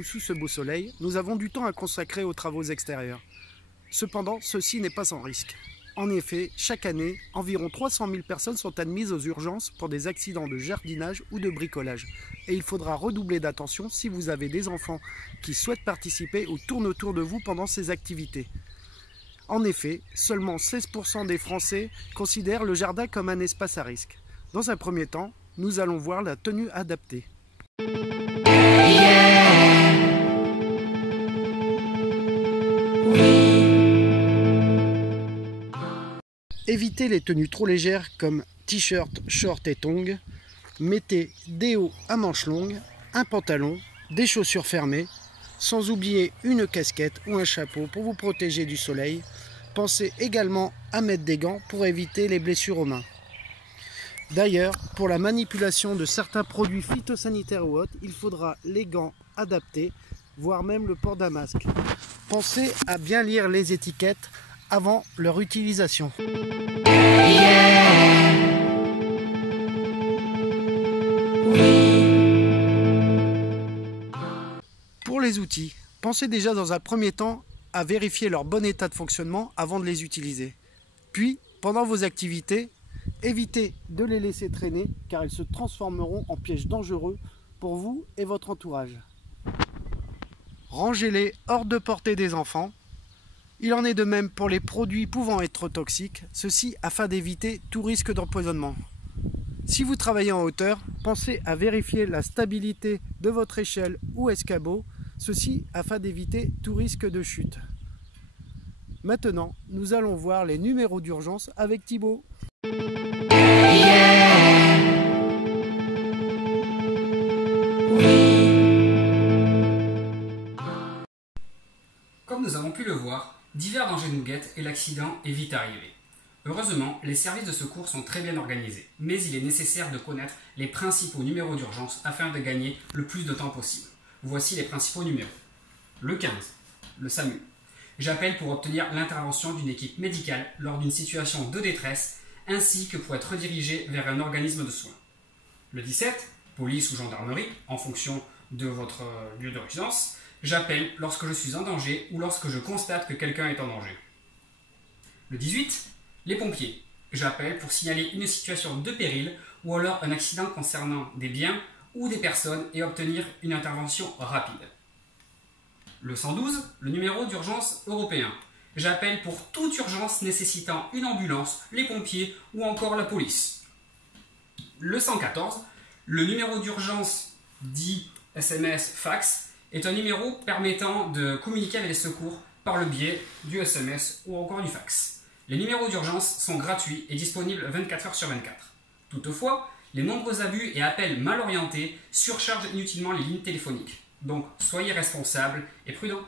Sous ce beau soleil, nous avons du temps à consacrer aux travaux extérieurs. Cependant, ceci n'est pas sans risque. En effet, chaque année, environ 300 000 personnes sont admises aux urgences pour des accidents de jardinage ou de bricolage. Et il faudra redoubler d'attention si vous avez des enfants qui souhaitent participer ou tournent autour de vous pendant ces activités. En effet, seulement 16% des Français considèrent le jardin comme un espace à risque. Dans un premier temps, nous allons voir la tenue adaptée. Évitez les tenues trop légères comme t-shirt, short et tongs. Mettez des hauts à manches longues, un pantalon, des chaussures fermées, sans oublier une casquette ou un chapeau pour vous protéger du soleil. Pensez également à mettre des gants pour éviter les blessures aux mains. D'ailleurs, pour la manipulation de certains produits phytosanitaires ou autres, il faudra les gants adaptés, voire même le port d'un masque. Pensez à bien lire les étiquettes avant leur utilisation. Pour les outils, pensez déjà dans un premier temps à vérifier leur bon état de fonctionnement avant de les utiliser. Puis, pendant vos activités, évitez de les laisser traîner car ils se transformeront en pièges dangereux pour vous et votre entourage. Rangez-les hors de portée des enfants. Il en est de même pour les produits pouvant être toxiques, ceci afin d'éviter tout risque d'empoisonnement. Si vous travaillez en hauteur, pensez à vérifier la stabilité de votre échelle ou escabeau, ceci afin d'éviter tout risque de chute. Maintenant, nous allons voir les numéros d'urgence avec Thibaut. Comme nous avons pu le voir, divers dangers nous guettent et l'accident est vite arrivé. Heureusement, les services de secours sont très bien organisés, mais il est nécessaire de connaître les principaux numéros d'urgence afin de gagner le plus de temps possible. Voici les principaux numéros. Le 15, le SAMU. J'appelle pour obtenir l'intervention d'une équipe médicale lors d'une situation de détresse, ainsi que pour être redirigé vers un organisme de soins. Le 17, police ou gendarmerie, en fonction de votre lieu de résidence. J'appelle lorsque je suis en danger ou lorsque je constate que quelqu'un est en danger. Le 18, les pompiers. J'appelle pour signaler une situation de péril ou alors un accident concernant des biens ou des personnes et obtenir une intervention rapide. Le 112, le numéro d'urgence européen. J'appelle pour toute urgence nécessitant une ambulance, les pompiers ou encore la police. Le 114, le numéro d'urgence dit SMS fax, est un numéro permettant de communiquer avec les secours par le biais du SMS ou encore du fax. Les numéros d'urgence sont gratuits et disponibles 24 heures sur 24. Toutefois, les nombreux abus et appels mal orientés surchargent inutilement les lignes téléphoniques. Donc, soyez responsables et prudents.